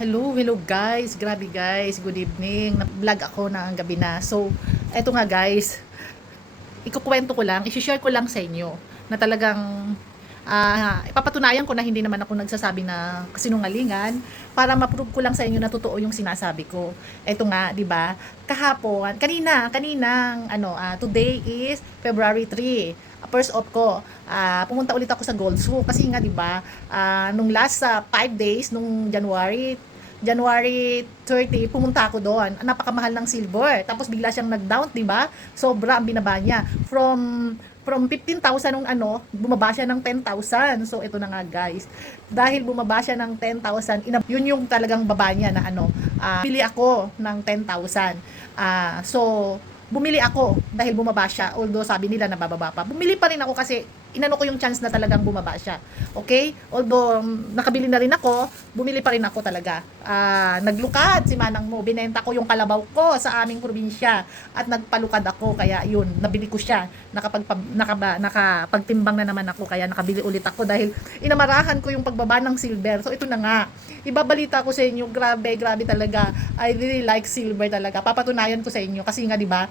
Hello guys. Grabe guys. Good evening. Nag-vlog ako ng gabi na. So, eto nga guys. Ikukwento ko lang, i-share ko lang sa inyo na talagang ipapatunayan ko na hindi naman ako nagsasabi na kasinungalingan para ma-prove ko lang sa inyo na totoo yung sinasabi ko. Eto nga, 'di ba? Kahapon, today is February 3. First off ko, pumunta ulit ako sa Gold Souk kasi nga 'di ba, nung last 5 days nung January 30, pumunta ako doon. Napakamahal ng silver. Tapos bigla siyang nag-down, 'di ba? Sobra ang binaba niya. From 15,000 nung bumaba siya ng 10,000. So ito na nga guys. Dahil bumaba siya ng 10,000, yun yung talagang baba niya na bili ako ng 10,000. So bumili ako dahil bumaba siya. Although sabi nila na bababa pa. Bumili pa rin ako kasi inano ko yung chance na talagang bumaba siya. Okay? Although nakabili na rin ako, bumili pa rin ako talaga. Naglukad si Manang Mo. Binenta ko yung kalabaw ko sa aming probinsya at nagpalukad ako. Kaya yun, nabili ko siya. Nakapagtimbang na naman ako. Kaya nakabili ulit ako dahil inamarahan ko yung pagbaba ng silver. So ito na nga. Ibabalita ko sa inyo. Grabe talaga. I really like silver talaga. Papatunayan ko sa inyo. Kasi nga, di ba,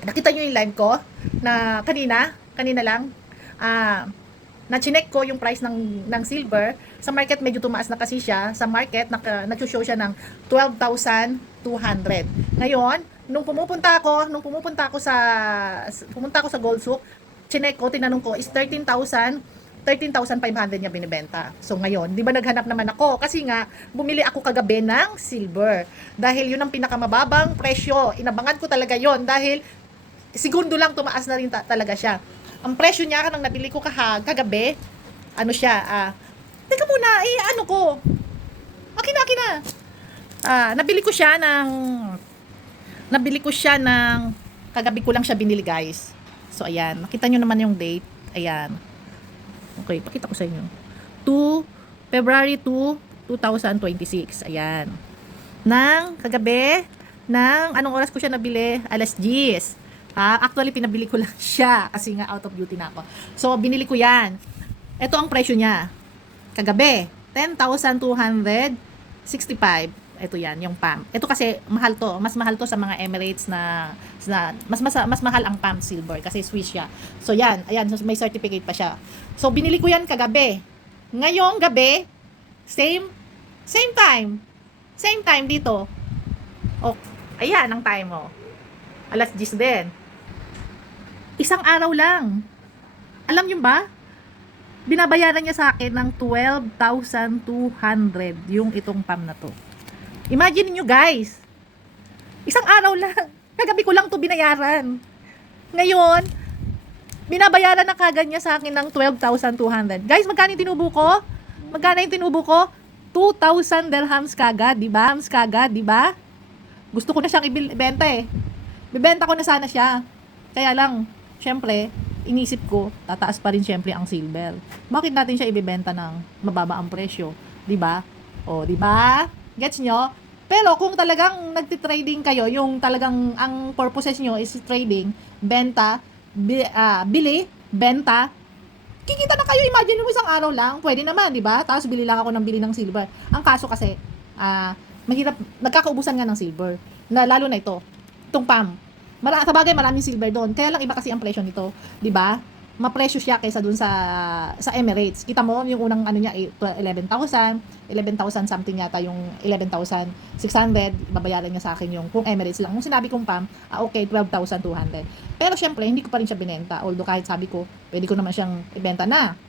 nakita nyo yung live ko na kanina lang, na-chinek ko yung price ng silver. Sa market medyo tumaas na kasi siya. Sa market nag-show siya ng 12,200. Ngayon, nung pumunta ako sa Gold Souk, chinek ko, tinanong ko is 13,500 niya binibenta. So ngayon, 'di ba naghanap naman ako kasi nga bumili ako kagabi ng silver dahil 'yun ang pinakamababang presyo. Inabangan ko talaga 'yon dahil segundo lang tumaas na rin talaga siya. Ang presyo niya nang nabili ko kagabi, teka muna, akin na. Nabili ko siya ng kagabi ko lang siya binili guys. So ayan, nakita nyo naman yung date. Ayan. Okay, pakita ko sa inyo. February 2, 2026. Ayan. Kagabi, anong oras ko siya nabili? Alas 10. Actually, pinabili ko lang siya kasi nga out of duty na ako. So, binili ko yan. Ito ang presyo niya. Kagabi, 10,265. Ito yan, yung PAM. Ito kasi, mahal to. Mas mahal to sa mga Emirates mas mahal ang PAM silver kasi Swiss siya. So, yan. Ayan, may certificate pa siya. So, binili ko yan kagabi. Ngayong gabi, same time. Same time dito. Oh, ayan ang time mo. Alas 10 din. Isang araw lang. Alam niyo ba? Binabayaran niya sa akin ng 12,200 yung itong PAM na to. Imagine niyo guys. Isang araw lang. Kagabi ko lang to binayaran. Ngayon, binabayaran na kagad niya sa akin ng 12,200. Guys, magkano yung tinubo ko? 2,000 dirhams kagad, di ba? Gusto ko na siyang ibenta eh. Bibenta ko na sana siya. Kaya lang, syempre, inisip ko, tataas pa rin syempre ang silver. Bakit natin siya ibebenta ng mababa ang presyo? 'Di ba? O, 'di ba? Gets nyo? Pero kung talagang nagti-trading kayo, yung talagang ang purposes nyo is trading, benta, bili, benta, kikita na kayo. Imagine mo isang araw lang, pwede naman, 'di ba? Tapos bili lang ako ng silver. Ang kaso kasi, mahirap, nagkakaubusan nga ng silver. Lalo na itong PAM. Sabagay maraming silver doon. Kaya lang iba kasi ang presyo nito, 'di ba? Mapresyo siya kaysa doon sa Emirates. Kita mo yung unang niya 11,000 something yata, yung 11,600 babayaran niya sa akin yung kung Emirates lang. Kung sinabi kong PAM, okay, 12,200. Pero syempre hindi ko pa rin siya binenta. Although kahit sabi ko, pwede ko naman siyang ibenta na.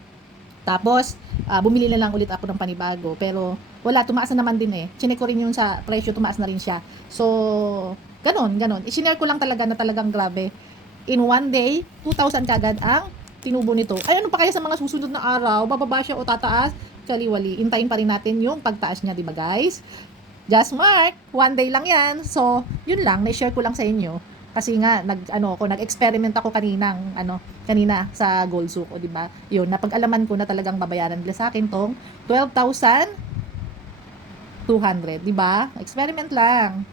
Tapos bumili na lang ulit ako ng panibago, pero wala, tumaas na naman din eh. Chinek ko rin yung sa presyo, tumaas na rin siya. So ganon. I-share ko lang talaga na talagang grabe. In one day, 2,000 kagad ang tinubo nito. Ay, ano pa kaya sa mga susunod na araw? Bababa siya o tataas? Kaliwali. Intayin pa rin natin yung pagtaas niya, di ba guys? Just mark. One day lang yan. So, yun lang. Na-share ko lang sa inyo. Kasi nga, nag-experiment ako kanina sa Gold Souk, di ba? Yun, napag-alaman ko na talagang babayaran nila sa akin tong 12,200, di ba? Experiment lang.